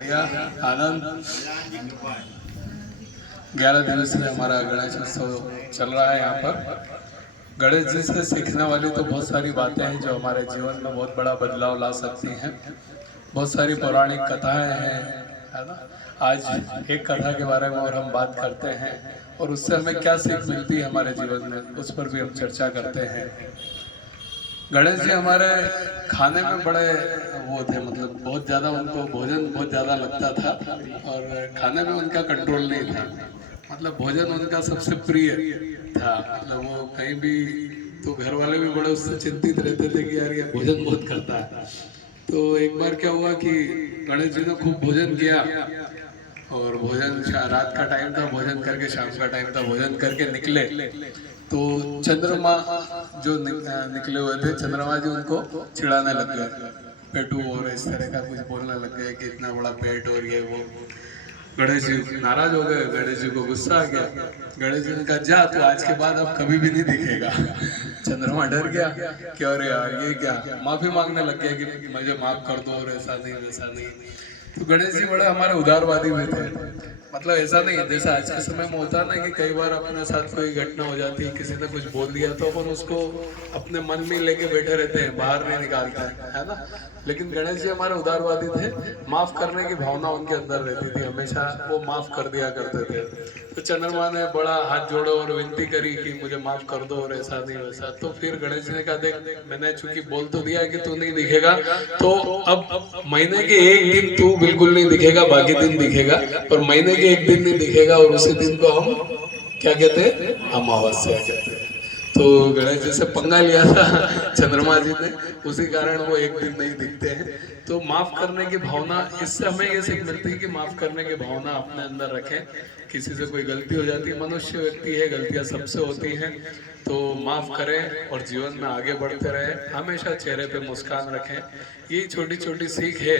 आनंद 11 दिवसीय हमारा गणेश उत्सव चल रहा है। यहाँ पर गणेश जी से सीखने वाली तो बहुत सारी बातें हैं जो हमारे जीवन में बहुत बड़ा बदलाव ला सकती हैं। बहुत सारी पौराणिक कथाएं हैं, है ना। आज एक कथा के बारे में और हम बात करते हैं और उससे हमें क्या सीख मिलती है हमारे जीवन में, उस पर भी हम चर्चा करते हैं। गणेश जी हमारे खाने में बड़े वो थे, मतलब बहुत ज़्यादा उनको भोजन बहुत ज़्यादा लगता था और खाने में उनका कंट्रोल नहीं था। मतलब भोजन उनका सबसे प्रिय था। मतलब वो कहीं भी तो घर वाले भी बड़े उससे चिंतित रहते थे कि यार ये भोजन बहुत करता है। तो एक बार क्या हुआ कि गणेश जी ने खूब भोजन किया और भोजन रात का टाइम था, भोजन करके शाम का टाइम था, भोजन करके निकले तो चंद्रमा जो निकले हुए थे, चंद्रमा जी उनको चिढ़ाने लग गए, पेटू और इस तरह का कुछ बोलने लग गए कि इतना बड़ा पेट और ये वो। गणेश जी नाराज हो गए, गणेश जी को गुस्सा आ गया। गणेश जी ने कहा जा तो आज के बाद अब कभी भी नहीं दिखेगा। चंद्रमा डर गया कि अरे यार ये क्या, माफी मांगने लग गया कि मुझे माफ कर दो और ऐसा नहीं वैसा नहीं। तो गणेश जी बड़े हमारे उदारवादी भी थे। मतलब ऐसा नहीं है जैसा आज के समय में होता है ना कि कई बार अपने साथ कोई घटना हो जाती है, किसी ने कुछ बोल दिया तो अपन उसको अपने मन में लेके बैठे रहते हैं, बाहर नहीं निकालते हैं, है ना। लेकिन गणेश जी हमारे उदारवादी थे, माफ करने की भावना उनके अंदर रहती थी, हमेशा वो माफ कर दिया करते थे। तो चंद्रमा ने बड़ा हाथ जोड़ो और विनती करी कि मुझे माफ कर दो और ऐसा नहीं वैसा। तो फिर गणेश जी ने कहा देख मैंने चूंकि बोल तो दिया है कि तू नहीं दिखेगा, तो अब महीने के एक दिन तू बिल्कुल नहीं दिखेगा, बाकी दिन दिखेगा, और महीने के एक दिन नहीं दिखेगा और उसी दिन को हम क्या कहते हैं, अमावस्या कहते हैं। तो गणेश जी से पंगा लिया था चंद्रमा जी ने, उसी कारण वो एक दिन नहीं दिखते हैं। तो माफ करने की भावना, इससे हमें ये सीख मिलती है कि माफ करने की भावना अपने अंदर रखें। किसी से कोई गलती हो जाती है, मनुष्य व्यक्ति है, गलतियां सबसे होती हैं, तो माफ करें और जीवन में आगे बढ़ते रहे। हमेशा चेहरे पे मुस्कान रखें। ये छोटी छोटी सीख है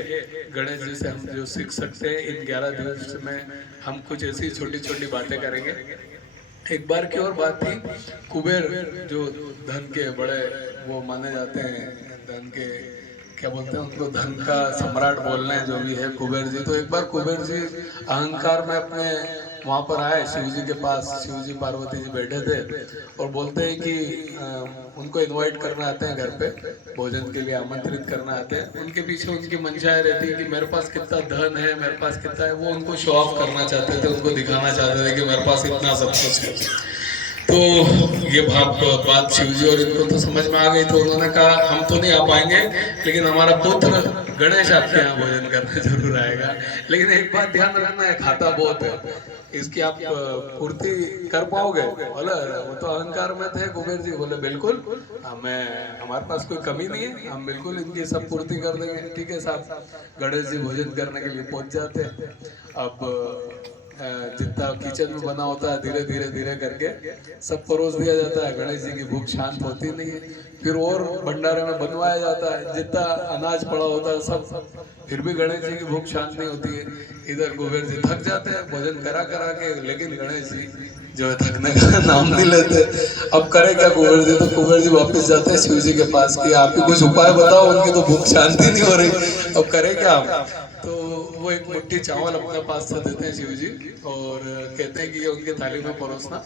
गणेश जी से हम जो सीख सकते हैं। इन 11 दिवस में हम कुछ ऐसी छोटी छोटी बातें करेंगे। एक बार की और बात थी, कुबेर जो धन के बड़े वो माने जाते हैं, धन के क्या बोलते हैं उनको, धन का सम्राट बोलने हैं जो भी है कुबेर जी। तो एक बार कुबेर जी अहंकार में अपने वहाँ पर आए शिव जी के पास, शिव जी पार्वती जी बैठे थे और बोलते हैं कि उनको इनवाइट करना आते हैं घर पे, भोजन के लिए आमंत्रित करना आते हैं। उनके पीछे उनकी मंशाएं रहती है कि मेरे पास कितना धन है, मेरे पास कितना है, वो उनको शो ऑफ करना चाहते थे, उनको दिखाना चाहते थे कि मेरे पास इतना सब कुछ है। तो ये बात शिव जी और इनको तो समझ में आ गई, तो उन्होंने कहा हम तो नहीं आ पाएंगे, लेकिन हमारा पुत्र गणेश आपके यहाँ भोजन करने जरूर आएगा। लेकिन एक बात ध्यान रखना है, खाता बहुत है, इसकी आप पूर्ति कर पाओगे? बोले वो तो अहंकार में थे कुबेर जी, बोले बिल्कुल हमें, हमारे पास कोई कमी नहीं है, हम बिल्कुल इनकी सब पूर्ति कर देंगे। ठीक है साहब, गणेश जी भोजन करने के लिए पहुंच जाते हैं। अब जितना किचन में बना होता है धीरे धीरे धीरे करके सब परोस दिया जाता है। गणेश जी की भूख शांत होती नहीं है। फिर और भंडारे में बनवाया जाता है, जितना अनाज पड़ा होता है सब, फिर भी गणेश जी की भूख शांत नहीं होती है। इधर कुबेर जी थक जाते हैं भोजन करा करा के, लेकिन गणेश जी जो है थकने का नाम नहीं लेते। अब करे क्या कुबेर जी, तो कुबेर जी वापस जाते हैं शिव जी के पास कि आप ही कुछ उपाय बताओ, उनकी तो भूख शांति नहीं हो रही, अब करे क्या हम। तो वो एक मुट्ठी चावल अपने पास से देते हैं शिव जी और कहते हैं कि ये उनकी थाली में परोसना,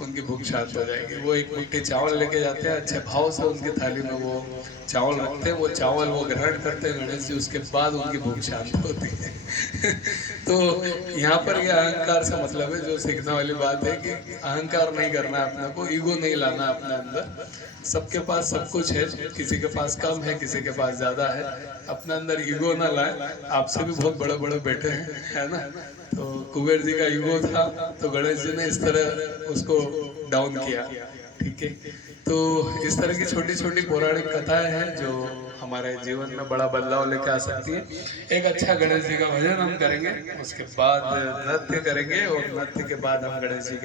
उनकी भूख शांत हो जाएगी। वो एक मुट्ठी चावल लेके जाते हैं, अच्छे भाव से उनकी थाली में वो चावल रखते हैं, वो चावल वो ग्रहण करते हैं गणेश जी, उसके बाद उनकी भूख शांत होती है। तो यहाँ पर ये अहंकार से मतलब है, जो सीखने वाली बात है कि अहंकार नहीं करना है अपने को, ईगो नहीं लाना अपने अंदर। सबके पास सब कुछ है, किसी के पास कम है, किसी के पास ज्यादा है, अपने अंदर ईगो ना लाए। आपसे भी बहुत बड़े बड़े बैठे हैं, है ना। तो कुबेर जी का ईगो था, तो गणेश जी ने इस तरह उसको डाउन किया। ठीक है, तो इस तरह की छोटी छोटी पौराणिक कथाएं हैं जो हमारे जीवन में बड़ा बदलाव लेके आ सकती है। एक अच्छा गणेश जी का भजन हम करेंगे, उसके बाद नृत्य करेंगे और नृत्य के बाद हम गणेश जी